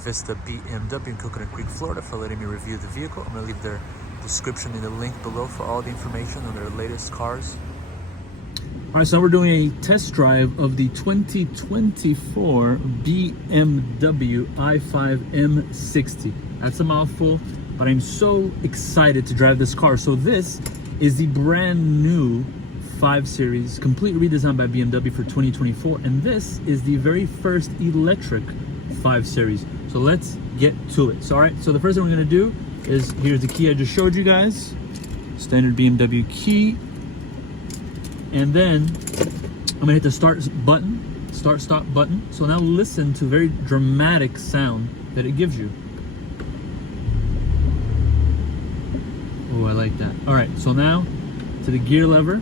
Vista BMW in Coconut Creek, Florida, for letting me review the vehicle. I'm going to leave their description in the link below for all the information on their latest cars. All right, so we're doing a test drive of the 2024 BMW i5 M60. That's a mouthful, but I'm so excited to drive this car. So this is the brand new 5 Series, complete redesign by BMW for 2024, and this is the very first electric 5 Series. So let's get to it. So all right, so the first thing we're gonna do is, here's the key I just showed you guys, standard BMW key. And then I'm gonna hit the start stop button. So now listen to very dramatic sound that it gives you. Oh, I like that. All right, so now to the gear lever.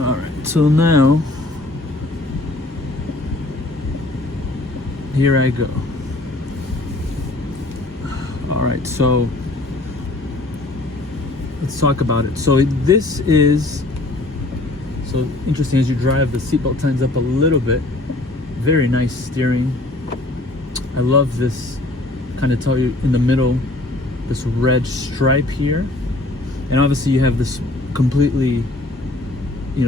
All right, so now here I go. All right, so let's talk about it. So this is so interesting. As you drive, the seatbelt tightens up a little bit. Very nice steering. I love this kind of tell you in the middle, this red stripe here, and obviously you have this completely,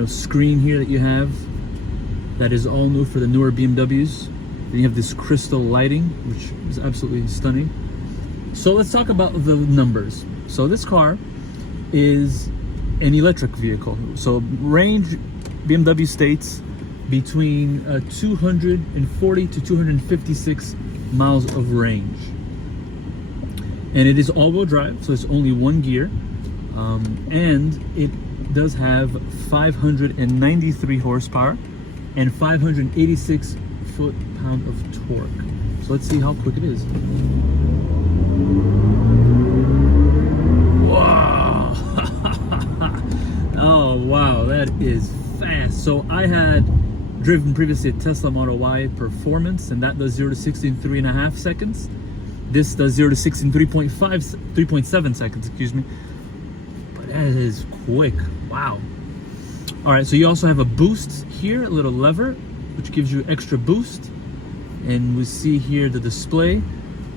screen here that you have that is all new for the newer BMWs. Then you have this crystal lighting, which is absolutely stunning. So let's talk about the numbers. So this car is an electric vehicle. So range, BMW states between 240 to 256 miles of range. And it is all-wheel drive, so it's only one gear. And it does have 593 horsepower and 586 foot-pound of torque. So let's see how quick it is. Wow. Oh wow, that is fast. So I had driven previously a Tesla Model Y Performance, and that does 0 to 60 in 3.5 seconds. This does 0 to 60 in 3.7 seconds, excuse me. But that is quick. Wow. All right, so you also have a boost here, a little lever, which gives you extra boost. And we see here the display.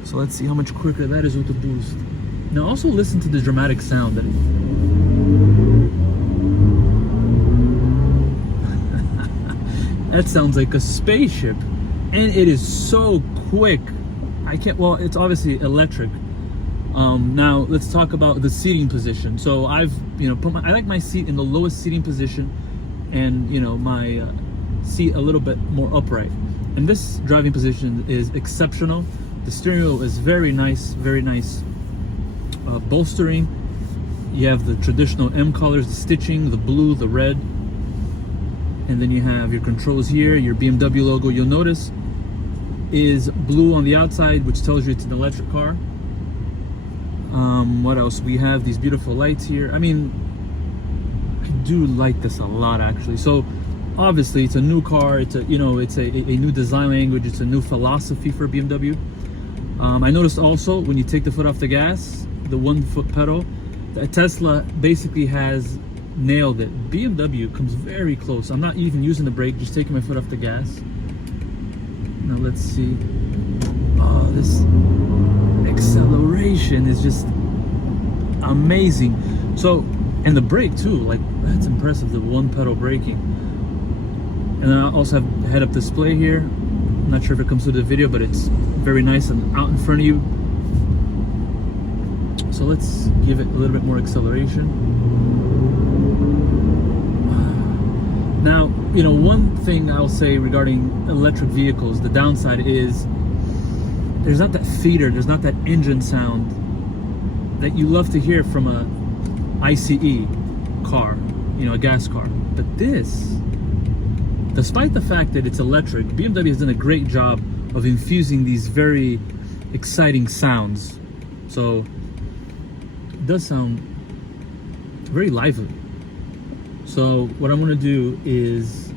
So let's see how much quicker that is with the boost. Now also listen to the dramatic sound that that sounds like a spaceship, and it is so quick. Well, it's obviously electric. Now let's talk about the seating position. So I've I like my seat in the lowest seating position, and my seat a little bit more upright. And this driving position is exceptional. The steering wheel is very nice bolstering. You have the traditional M colors, the stitching, the blue, the red, and then you have your controls here. Your BMW logo, you'll notice, is blue on the outside, which tells you it's an electric car. What else? We have these beautiful lights here. I mean, I do like this a lot, actually. So obviously it's a new car, it's a new design language, it's a new philosophy for BMW. I noticed also when you take the foot off the gas, the 1 foot pedal, the Tesla basically has nailed it. BMW comes very close. I'm not even using the brake, just taking my foot off the gas. Now let's see. Oh, this acceleration is just amazing. So, and the brake too, like that's impressive, the 1 pedal braking. And then I also have head-up display here. I'm not sure if it comes through the video, but it's very nice and out in front of you. So let's give it a little bit more acceleration. Now, one thing I'll say regarding electric vehicles, the downside is there's not that feeder, there's not that engine sound that you love to hear from a ICE car, a gas car. But this, despite the fact that it's electric, BMW has done a great job of infusing these very exciting sounds. So it does sound very lively. So what I'm gonna do is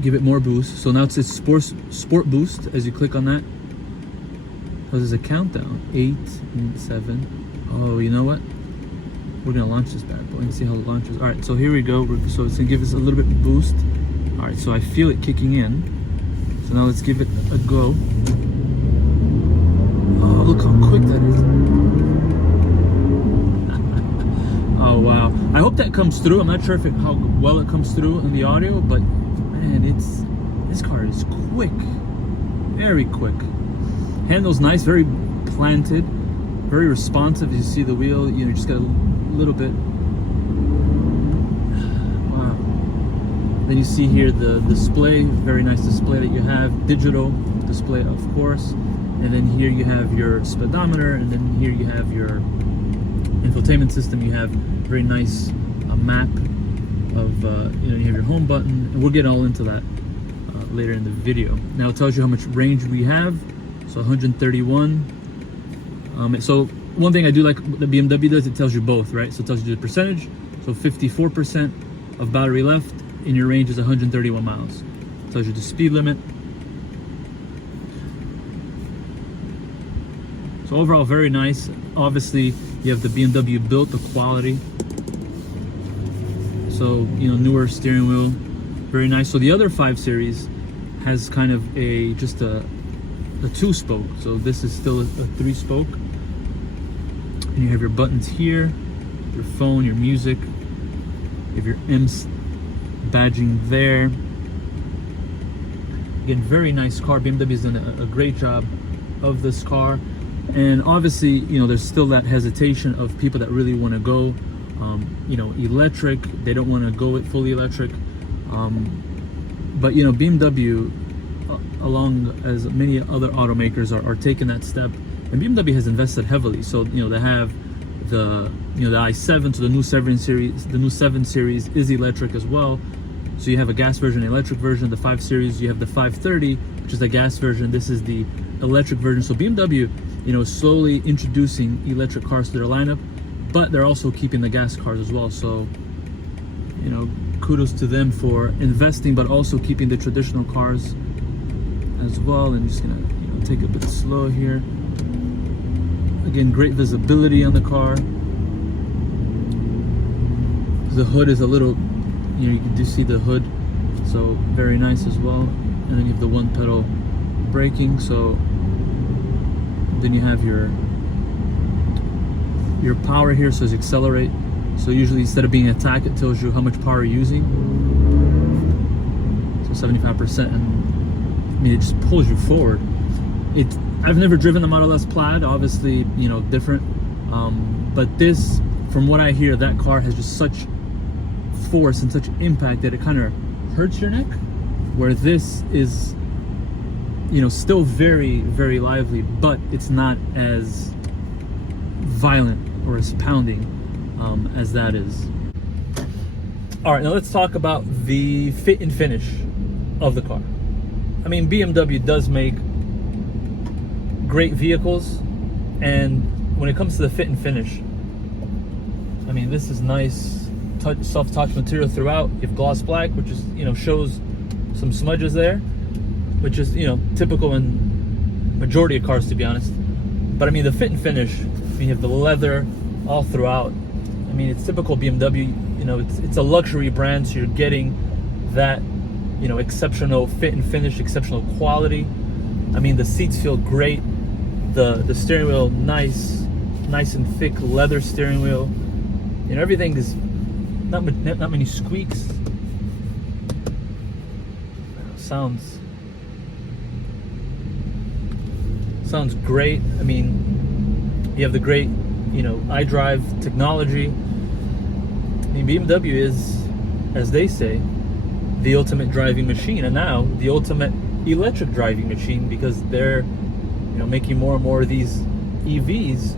give it more boost. So now it says sport boost as you click on that. Oh, there's a countdown. 8, 7. Oh, you know what? we're gonna launch this bad boy and see how it launches. All right, so here we go. So it's gonna give us a little bit of boost. All right, so I feel it kicking in. So now let's give it a go. Oh, look how quick that is. Oh wow, I hope that comes through. I'm not sure how well it comes through in the audio, but man, this car is quick, very quick. Handles nice, very planted, very responsive. You see the wheel, you know, just got a little bit. Wow. Then you see here the display, very nice display that you have, digital display of course, and then here you have your speedometer, and then here you have your infotainment system. You have very nice map of you know, you have your home button, and we'll get all into that later in the video. Now it tells you how much range we have, so 131. So one thing I do like the BMW does, it tells you both, right? So it tells you the percentage. So 54% of battery left, and your range is 131 miles. It tells you the speed limit. So overall, very nice. Obviously, you have the BMW built, the quality. So, you know, newer steering wheel, very nice. So the other 5 Series has kind of just a 2-spoke. So this is still a 3-spoke. And you have your buttons here, your phone, your music. You have your IMS badging there. Again, very nice car. BMW's done a great job of this car. And obviously, you know, there's still that hesitation of people that really want to go, you know, electric. They don't want to go it fully electric. But, you know, BMW, along as many other automakers, are taking that step. And BMW has invested heavily. So, you know, they have the i7, so the new 7 series. The new 7 series is electric as well. So you have a gas version, electric version. The 5 Series, you have the 530, which is the gas version. This is the electric version. So BMW, you know, slowly introducing electric cars to their lineup, but they're also keeping the gas cars as well. So, you know, kudos to them for investing, but also keeping the traditional cars as well. And just gonna, you know, take a bit slow here. Again, great visibility on the car. The hood is a little, you know, you do see the hood, so very nice as well. And then you have the 1-pedal braking. So then you have your power here, so it's accelerate. So usually instead of being attack, it tells you how much power you're using. So 75%, and I mean, it just pulls you forward. I've never driven the Model S Plaid, obviously, you know, different. But this, from what I hear, that car has just such force and such impact that it kind of hurts your neck, where this is, you know, still very, very lively, but it's not as violent or as pounding as that is. All right, now let's talk about the fit and finish of the car. I mean, BMW does make great vehicles, and when it comes to the fit and finish, I mean, this is nice soft touch material throughout. You have gloss black, which is, you know, shows some smudges there, which is, you know, typical in majority of cars, to be honest. But I mean, the fit and finish, you have the leather all throughout. I mean, it's typical BMW. You know, it's a luxury brand, so you're getting that, you know, exceptional fit and finish, exceptional quality. I mean, the seats feel great. The steering wheel, nice and thick leather steering wheel. You know, everything is not many squeaks. Sounds great. I mean, you have the great, you know, iDrive technology. I mean, BMW is, as they say, the ultimate driving machine, and now the ultimate electric driving machine, because they're, you know, making more and more of these EVs.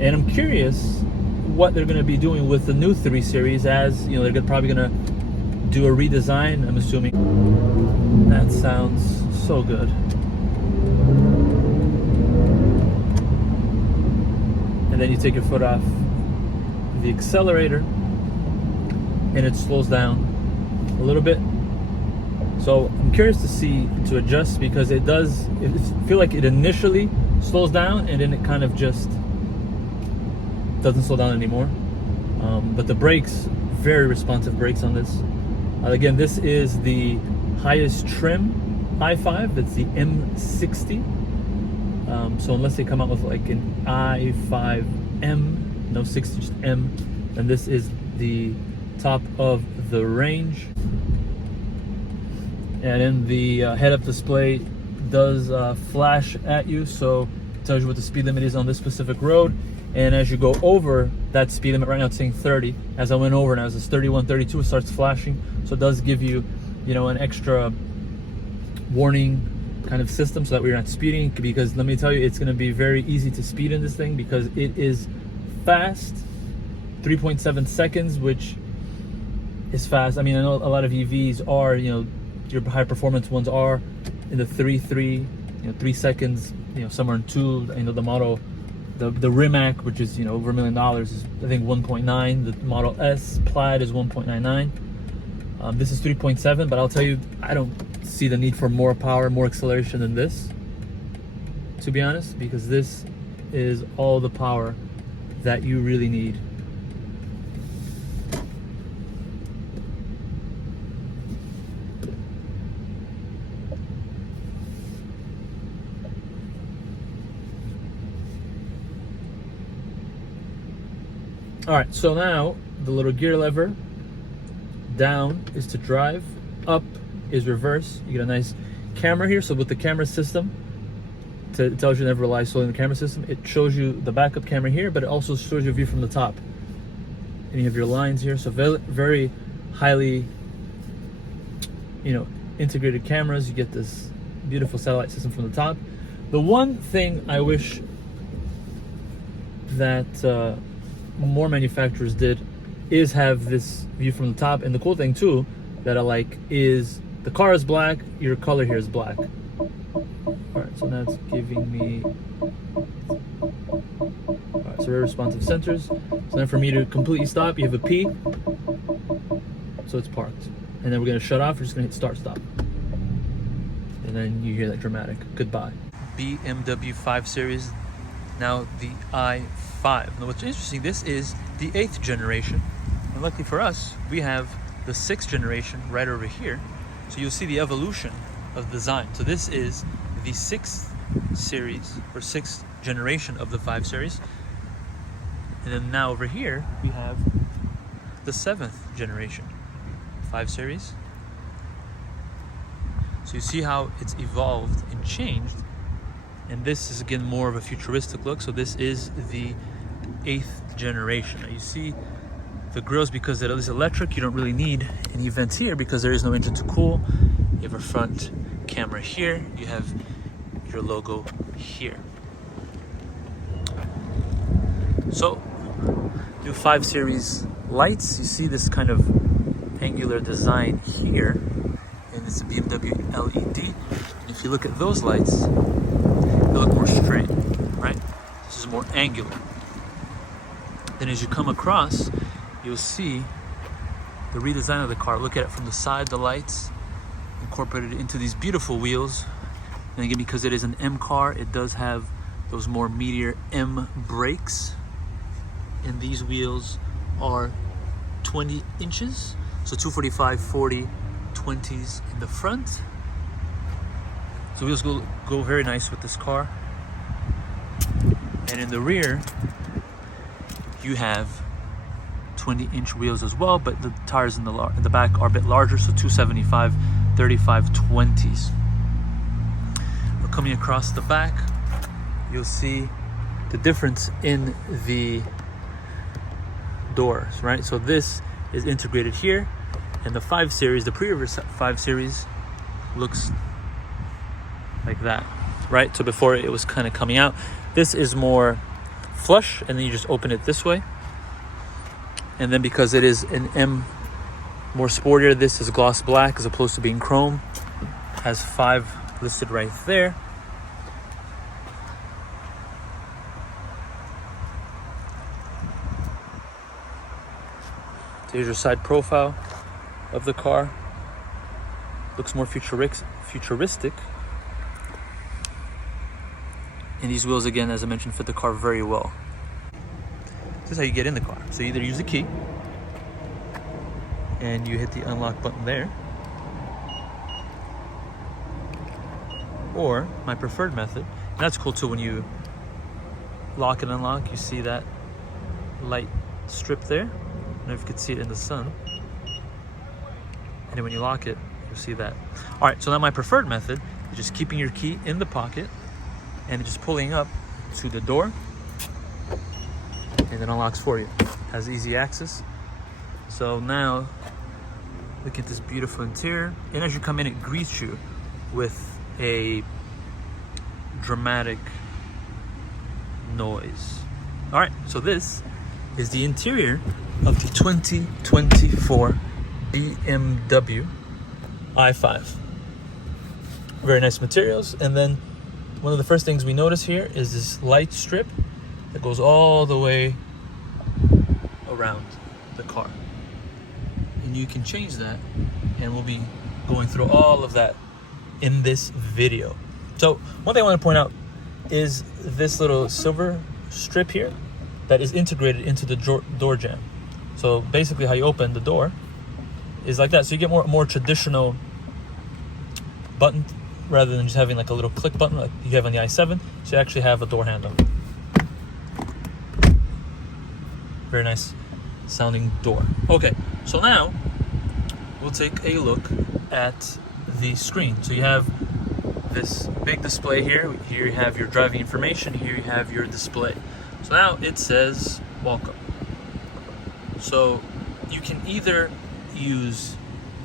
And I'm curious what they're going to be doing with the new 3 Series, as, you know, they're probably going to do a redesign, I'm assuming. That sounds so good. And then you take your foot off the accelerator and it slows down a little bit. So I'm curious to adjust, because it feel like it initially slows down and then it kind of just doesn't slow down anymore. But the brakes, very responsive brakes on this. Again, this is the highest trim i5. That's the M60. So unless they come out with like an i5M, no 60, just M, then this is the top of the range. And then the head-up display does flash at you, so it tells you what the speed limit is on this specific road. And as you go over that speed limit, right now it's saying 30. As I went over and as it's 31, 32, it starts flashing. So it does give you, you know, an extra warning kind of system so that we're not speeding. Because let me tell you, it's going to be very easy to speed in this thing because it is fast. 3.7 seconds, which is fast. I mean, I know a lot of EVs are, you know, your high performance ones are in the 3 seconds, you know, somewhere in 2. You know, the model, the Rimac, which is, you know, over $1 million, is I think 1.9. The Model S Plaid is 1.99. This is 3.7, but I'll tell you, I don't see the need for more power, more acceleration than this, to be honest, because this is all the power that you really need. All right, so now the little gear lever, down is to drive, up is reverse. You get a nice camera here. So with the camera system, it tells you never rely solely on the camera system. It shows you the backup camera here, but it also shows you a view from the top. And you have your lines here. So very, very highly, you know, integrated cameras. You get this beautiful satellite system from the top. The one thing I wish that more manufacturers did is have this view from the top. And the cool thing too that I like is the car is black, your color here is black. All right, so that's giving me, all right, so very responsive sensors. So then for me to completely stop, you have a P, so it's parked. And then we're gonna shut off, we're just gonna hit start stop. And then you hear that dramatic goodbye. BMW 5 Series, now the i5. Now what's interesting, this is the 8th generation. And luckily for us, we have the 6th generation right over here. So you'll see the evolution of design. So this is the 6th series or 6th generation of the 5 Series. And then now over here, we have the 7th generation 5 Series. So you see how it's evolved and changed. And this is again more of a futuristic look. So this is the 8th generation. Now you see the grills, because it is electric, you don't really need any vents here because there is no engine to cool. You have a front camera here. You have your logo here. So new 5 Series lights. You see this kind of angular design here, and it's a BMW LED. And if you look at those lights, they look more straight, right? This is more angular. Then as you come across, you'll see the redesign of the car. Look at it from the side, the lights incorporated into these beautiful wheels. And again, because it is an M car, it does have those more meatier M brakes. And these wheels are 20 inches. So 245, 40, 20s in the front. So wheels go very nice with this car. And in the rear, you have 20-inch wheels as well, but the tires in the back are a bit larger, so 275, 35, 20s. But coming across the back, you'll see the difference in the doors, right? So this is integrated here, and the 5 Series, the previous 5 Series, looks like that, right? So before it was kind of coming out. This is more flush, and then you just open it this way. And then because it is an M, more sportier, this is gloss black as opposed to being chrome. Has 5 listed right there. So here's your side profile of the car. Looks more futuristic. And these wheels, again, as I mentioned, fit the car very well. This is how you get in the car. So you either use the key and you hit the unlock button there, or my preferred method, and that's cool too, when you lock and unlock, you see that light strip there. I don't know if you can see it in the sun. And then when you lock it, you'll see that. All right, so now my preferred method is just keeping your key in the pocket and just pulling up to the door, and then unlocks for you. Has easy access. So now, look at this beautiful interior. And as you come in, it greets you with a dramatic noise. All right, so this is the interior of the 2024 BMW i5. Very nice materials. And then one of the first things we notice here is this light strip that goes all the way around the car. And you can change that, and we'll be going through all of that in this video. So one thing I want to point out is this little silver strip here that is integrated into the door jamb. So basically how you open the door is like that. So you get more traditional button rather than just having like a little click button like you have on the i7. So you actually have a door handle. Very nice sounding door. Okay, so now we'll take a look at the screen. So you have this big display here. Here you have your driving information. Here you have your display. So now it says welcome. So you can either use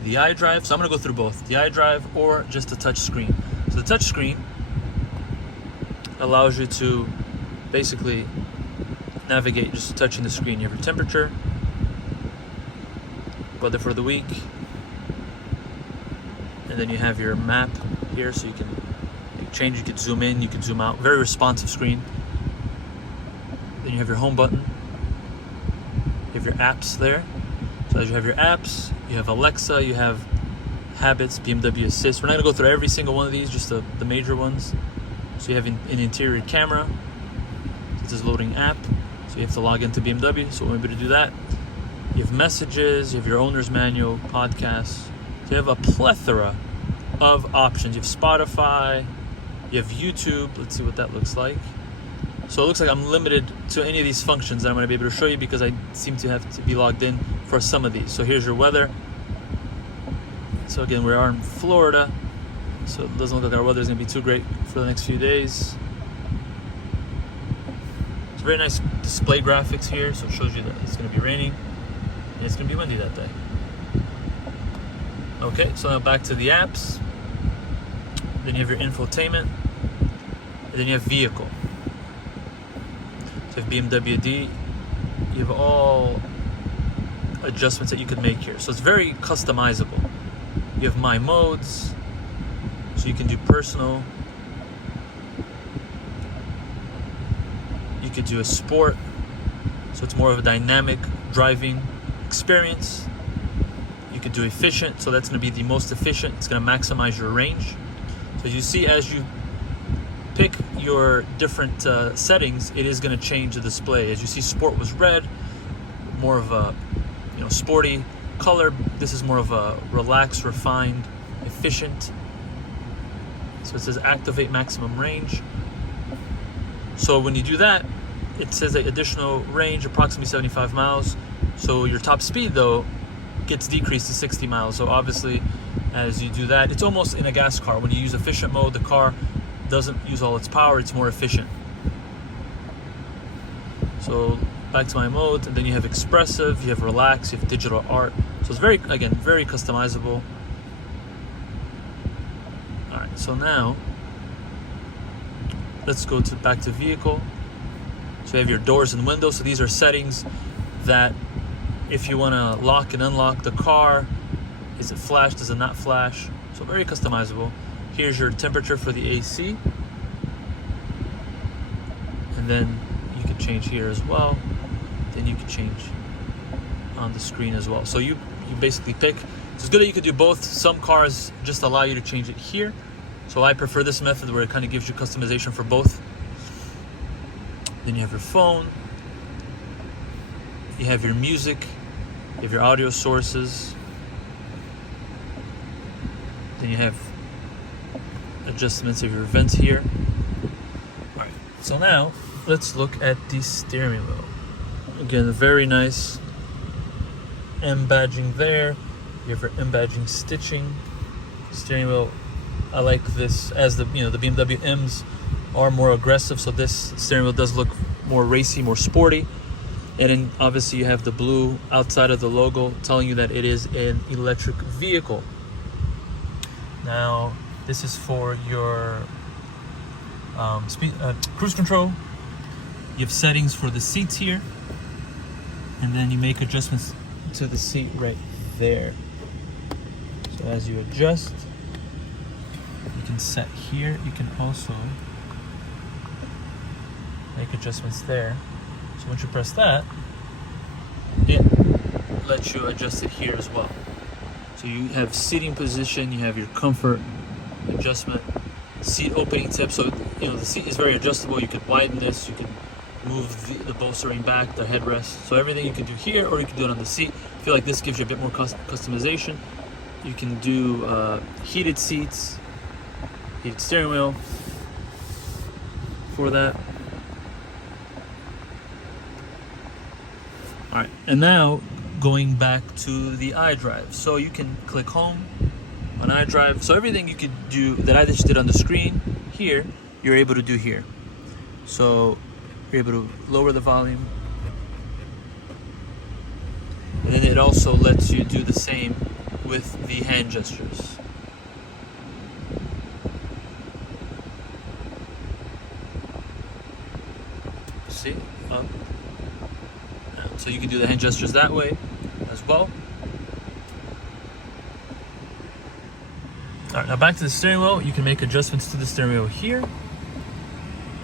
the iDrive, so I'm going to go through both, the iDrive or just a touch screen. So the touch screen allows you to basically navigate just touching the screen. You have your temperature, weather for the week, and then you have your map here, so you can change, you can zoom in, you can zoom out. Very responsive screen. Then you have your home button. You have your apps there. So as you have your apps, you have Alexa, you have Habits, BMW Assist. We're not gonna go through every single one of these, just the major ones. So you have an interior camera. This is loading app, so you have to log into BMW, so we're able to do that. You have messages, you have your owner's manual, podcasts. So you have a plethora of options. You have Spotify, you have YouTube. Let's see what that looks like. So it looks like I'm limited to any of these functions that I'm going to be able to show you because I seem to have to be logged in for some of these. So here's your weather. So again, we are in Florida, so it doesn't look like our weather is going to be too great for the next few days. It's very nice display graphics here, so it shows you that it's going to be raining and it's going to be windy that day. Okay, so now back to the apps. Then you have your infotainment, and then you have vehicle. So you have BMW D, you have all adjustments that you could make here. So it's very customizable. You have my modes, so you can do personal. You could do a sport, so it's more of a dynamic driving experience. You could do efficient, so that's going to be the most efficient. It's going to maximize your range. So you see, as you pick your different settings, it is going to change the display. As you see, sport was red, more of a sporty color. This is more of a relaxed, refined, efficient. So it says activate maximum range. So when you do that, it says that additional range approximately 75 miles. So your top speed though gets decreased to 60 miles. So obviously as you do that, it's almost in a gas car. When you use efficient mode, the car doesn't use all its power, it's more efficient. So back to my mode, and then you have expressive, you have relax, you have digital art. So it's very customizable. All right, so now let's go back to vehicle. So you have your doors and windows. So these are settings that if you want to lock and unlock the car, is it flash, does it not flash? So very customizable. Here's your temperature for the AC. And then you can change here as well. Then you can change on the screen as well. So you basically pick. It's good that you could do both. Some cars just allow you to change it here. So I prefer this method where it kind of gives you customization for both. Then you have your phone. You have your music, you have your audio sources. Then you have adjustments of your vents here. All right, so now let's look at the steering wheel. Again, very nice M badging there. You have your M badging stitching. Steering wheel, I like this as the BMW M's are more aggressive, so this steering wheel does look more racy, more sporty. And then obviously you have the blue outside of the logo telling you that it is an electric vehicle. Now this is for your cruise control. You have settings for the seats here, and then you make adjustments to the seat right there. So as you adjust, you can set here. You can also make adjustments there. So once you press that, it lets you adjust it here as well. So you have seating position, you have your comfort adjustment, seat opening tip. So the seat is very adjustable. You could widen this, you can move the bolstering back, the headrest. So everything you can do here, or you can do it on the seat. I feel like this gives you a bit more customization. You can do heated seats, heated steering wheel for that. All right, and now going back to the iDrive. So you can click home on iDrive. So everything you could do that I just did on the screen here, you're able to do here. So you're able to lower the volume. And then it also lets you do the same with the hand gestures. See? Up. Down. So you can do the hand gestures that way as well. Alright, now back to the steering wheel. You can make adjustments to the steering wheel here.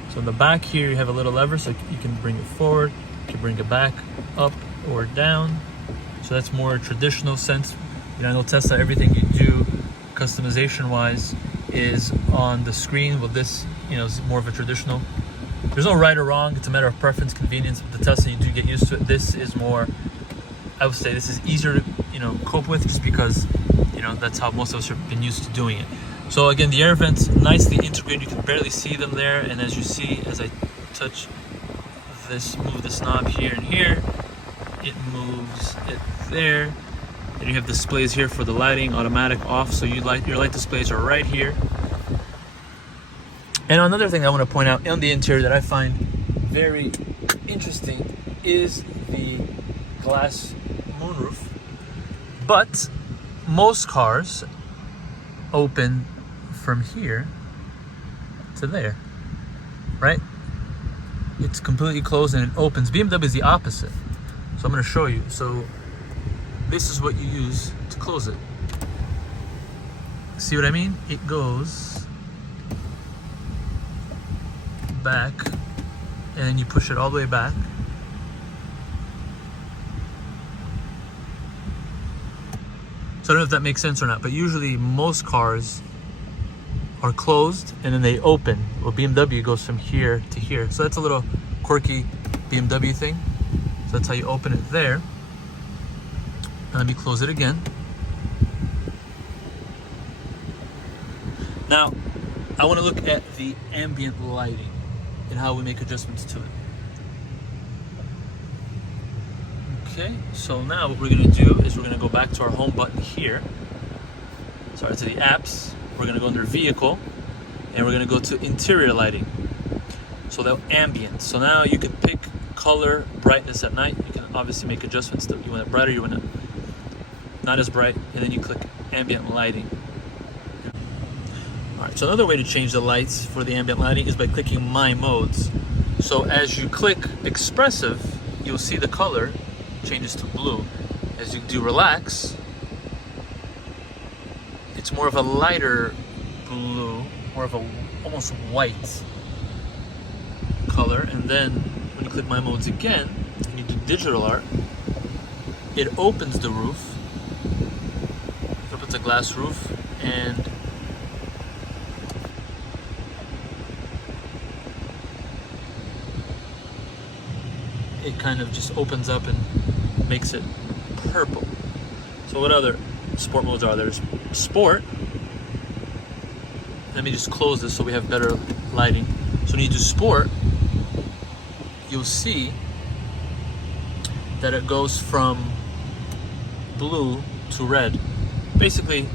So in the back here you have a little lever, so you can bring it forward, you can bring it back, up or down. So that's more traditional sense. I know Tesla, everything you do customization wise is on the screen. Well, this is more of a traditional. There's no right or wrong, it's a matter of preference, convenience. With the Tesla, you do get used to it. This is more, I would say this is easier to cope with, just because that's how most of us have been used to doing it. So again, the air vents nicely integrated. You can barely see them there, and as you see, as I touch this, move this knob here and here, it moves it there. And you have displays here for the lighting, automatic off, so your light displays are right here. And another thing I want to point out on the interior that I find very interesting is the glass moonroof. But most cars open from here to there, right? It's completely closed and it opens. BMW is the opposite. So I'm going to show you. So this is what you use to close it. See what I mean? It goes back and you push it all the way back. So I don't know if that makes sense or not, but usually most cars are closed and then they open. Well, BMW goes from here to here. So that's a little quirky BMW thing. So that's how you open it there. And let me close it again. Now, I want to look at the ambient lighting and how we make adjustments to it. Okay, so now what we're going to do is we're going to go back to our home button here. Sorry, to the apps. We're going to go under vehicle and we're going to go to interior lighting. So the ambient. So now you can pick color, brightness at night. You can obviously make adjustments to you want it brighter, you want it not as bright, and then you click ambient lighting. Alright, so another way to change the lights for the ambient lighting is by clicking my modes. So as you click expressive, you'll see the color changes to blue. As you do relax, it's more of a lighter blue, more of a almost white color. And then when you click my modes again, and you do digital art, it opens the roof. It opens a glass roof, and it kind of just opens up and makes it purple. So what other sport modes are there? There's sport. Let me just close this so we have better lighting. So when you do sport, you'll see that it goes from blue to red. Basically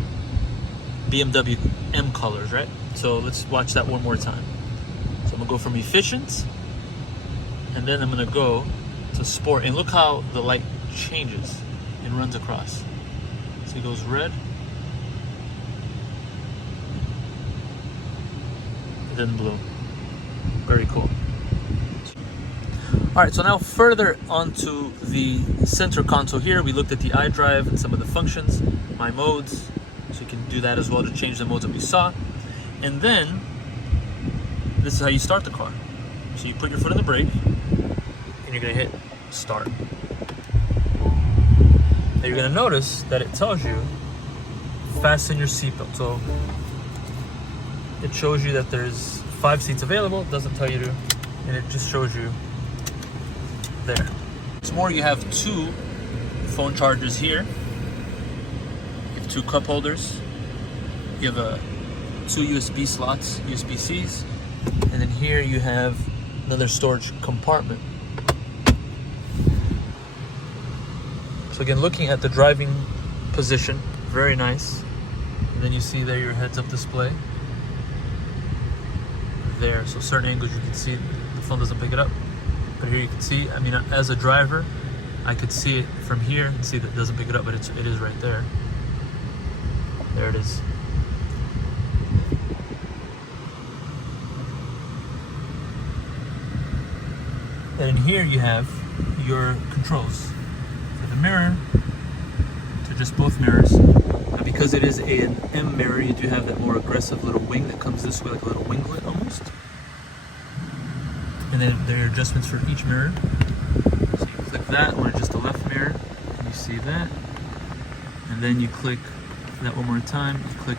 BMW M colors, right? So let's watch that one more time. So I'm gonna go from efficient, and then I'm gonna go to sport, and look how the light changes and runs across. So it goes red, and then blue. Very cool. All right, so now further onto the center console here, we looked at the iDrive and some of the functions, my modes, so you can do that as well to change the modes that we saw. And then, this is how you start the car. So you put your foot on the brake, and you're gonna hit start. Now you're gonna notice that it tells you, fasten your seatbelt. So it shows you that there's 5 seats available, it doesn't tell you to, and it just shows you there. What's more, you have 2 phone chargers here. You have 2 cup holders. You have 2 USB slots, USB-Cs. And then here you have another storage compartment. So again, looking at the driving position, very nice. And then you see there your heads-up display. There, so certain angles you can see, the phone doesn't pick it up. But here you can see, I mean, as a driver, I could see it from here and see that it doesn't pick it up, but it is right there. There it is. And in here you have your controls. For the mirror, to just both mirrors. Now because it is an M mirror, you do have that more aggressive little wing that comes this way, like a little winglet almost. And then there are adjustments for each mirror. So you click that, want to adjust the left mirror, and you see that. And then you click that one more time, you click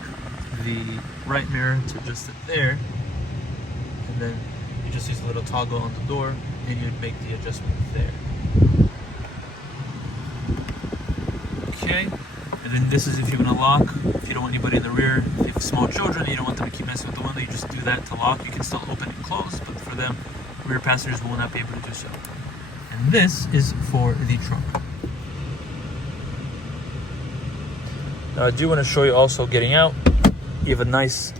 the right mirror to adjust it there. And then you just use a little toggle on the door, and you'd make the adjustment there. Okay, and then this is if you want to lock, if you don't want anybody in the rear, if you have small children and you don't want them to keep messing with the window, you just do that to lock. You can still open and close, but for them, rear passengers will not be able to do so. And this is for the trunk. Now I do want to show you also getting out. You have a nice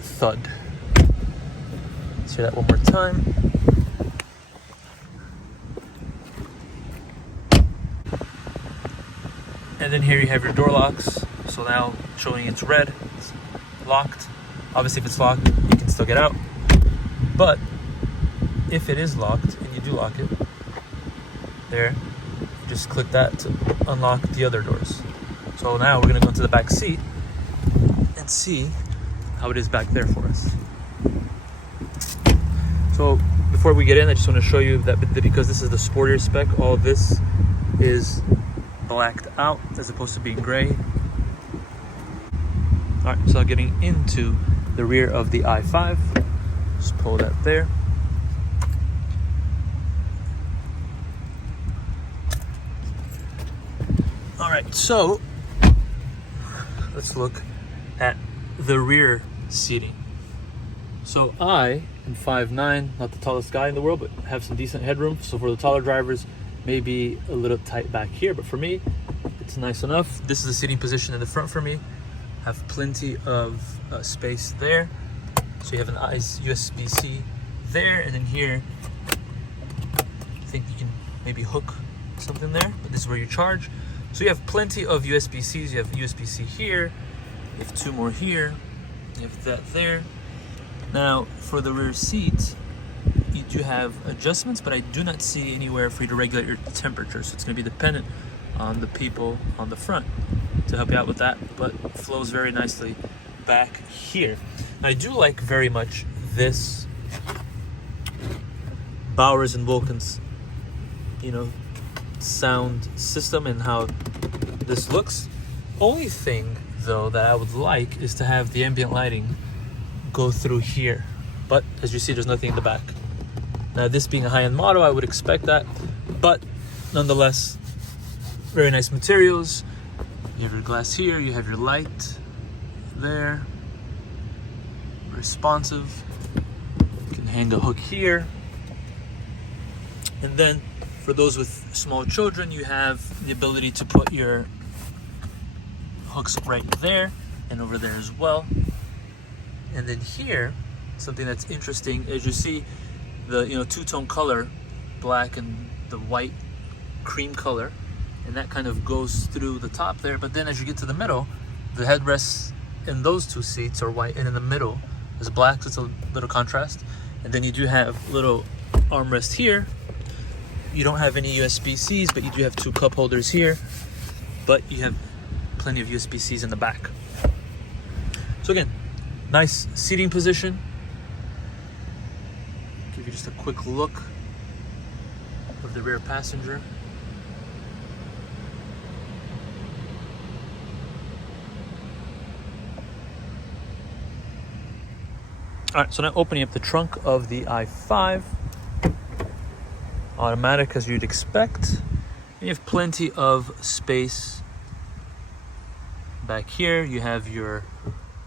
thud. Let's hear that one more time. And then here you have your door locks. So now showing it's red, it's locked. Obviously if it's locked, you can still get out. But if it is locked and you do lock it, there, you just click that to unlock the other doors. So now we're gonna go into the back seat and see how it is back there for us. So before we get in, I just want to show you that because this is the sportier spec, all of this is blacked out as opposed to being gray. All right, so getting into the rear of the i5, just pull that there. All right, so let's look at the rear seating. So I am 5'9", not the tallest guy in the world, but have some decent headroom. So for the taller drivers, maybe a little tight back here, but for me, it's nice enough. This is the seating position in the front for me. Have plenty of space there. So you have an USB-C there, and then here, I think you can maybe hook something there, but this is where you charge. So you have plenty of USB-Cs. You have USB-C here, you have 2 more here, you have that there. Now, for the rear seat, you do have adjustments, but I do not see anywhere for you to regulate your temperature. So it's going to be dependent on the people on the front to help you out with that, but flows very nicely back here. Now, I do like very much this Bowers and Wilkins, sound system and how this looks. Only thing, though, that I would like is to have the ambient lighting go through here, but as you see, there's nothing in the back. Now, this being a high-end model, I would expect that, but nonetheless, very nice materials. You have your glass here, you have your light there, responsive. You can hang a hook here. And then for those with small children, you have the ability to put your hooks right there and over there as well. And then here, something that's interesting is you see the two-tone color, black and the white cream color, and that kind of goes through the top there. But then as you get to the middle, the headrests in those two seats are white, and in the middle is black, so it's a little contrast. And then you do have little armrest here. You don't have any USB-Cs, but you do have 2 cup holders here, but you have plenty of USB-Cs in the back. So again, nice seating position. Give you just a quick look of the rear passenger. All right, so now opening up the trunk of the i5. Automatic as you'd expect. And you have plenty of space back here. You have your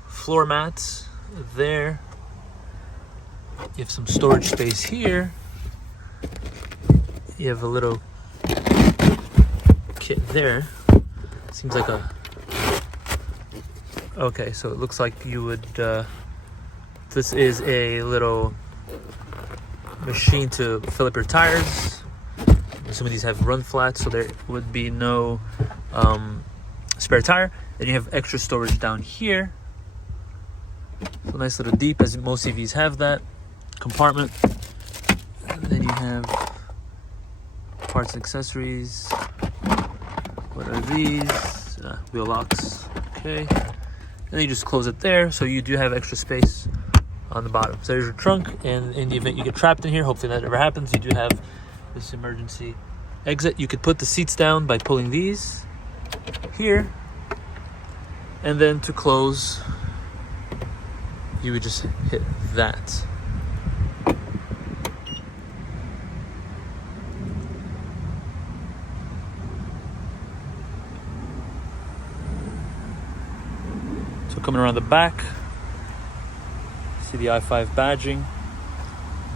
floor mats there. You have some storage space here. You have a little kit there. Seems like a... Okay, so it looks like you would... This is a little machine to fill up your tires. Some of these have run flats, so there would be no spare tire. Then you have extra storage down here. So nice little deep, as most EVs have that compartment. And then you have parts and accessories. What are these? Wheel locks. Okay. And then you just close it there, so you do have extra space on the bottom. So there's your trunk, and in the event you get trapped in here, hopefully that never happens, you do have this emergency exit. You could put the seats down by pulling these here, and then to close you would just hit that. So coming around the back, see the i5 badging,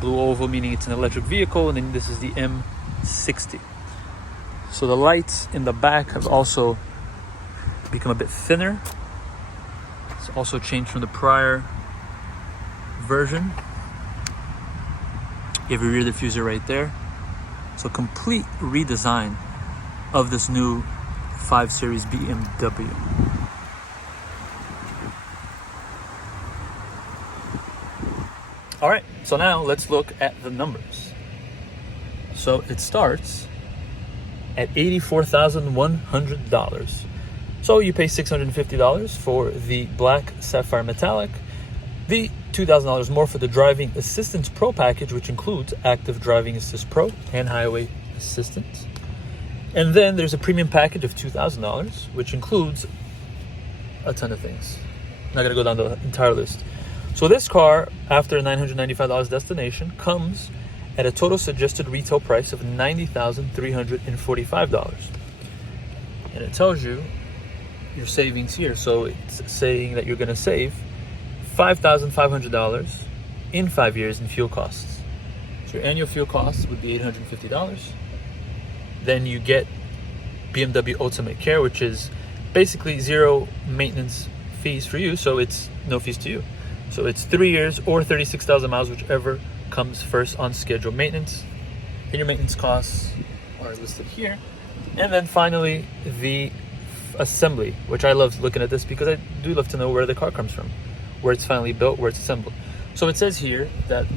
blue oval meaning it's an electric vehicle, and then this is the M60. So the lights in the back have also become a bit thinner. It's also changed from the prior version. You have your rear diffuser right there. So complete redesign of this new 5 Series BMW. All right, so now let's look at the numbers. So it starts at $84,100. So you pay $650 for the black sapphire metallic, the $2,000 more for the driving assistance pro package, which includes active driving assist pro and highway assistance. And then there's a premium package of $2,000, which includes a ton of things. I'm not gonna go down the entire list. So this car, after a $995 destination, comes at a total suggested retail price of $90,345. And it tells you your savings here. So it's saying that you're going to save $5,500 in 5 years in fuel costs. So your annual fuel costs would be $850. Then you get BMW Ultimate Care, which is basically zero maintenance fees for you. So it's no fees to you. So it's 3 years or 36,000 miles, whichever comes first on scheduled maintenance. And your maintenance costs are listed here. And then finally, the assembly, which I love looking at this because I do love to know where the car comes from, where it's finally built, where it's assembled. So it says here that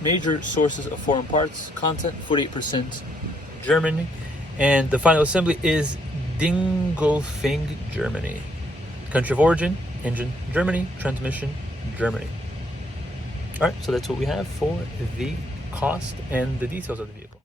major sources of foreign parts content, 48% Germany, and the final assembly is Dingolfing, Germany. Country of origin, engine, Germany, transmission, Germany. All right, so that's what we have for the cost and the details of the vehicle.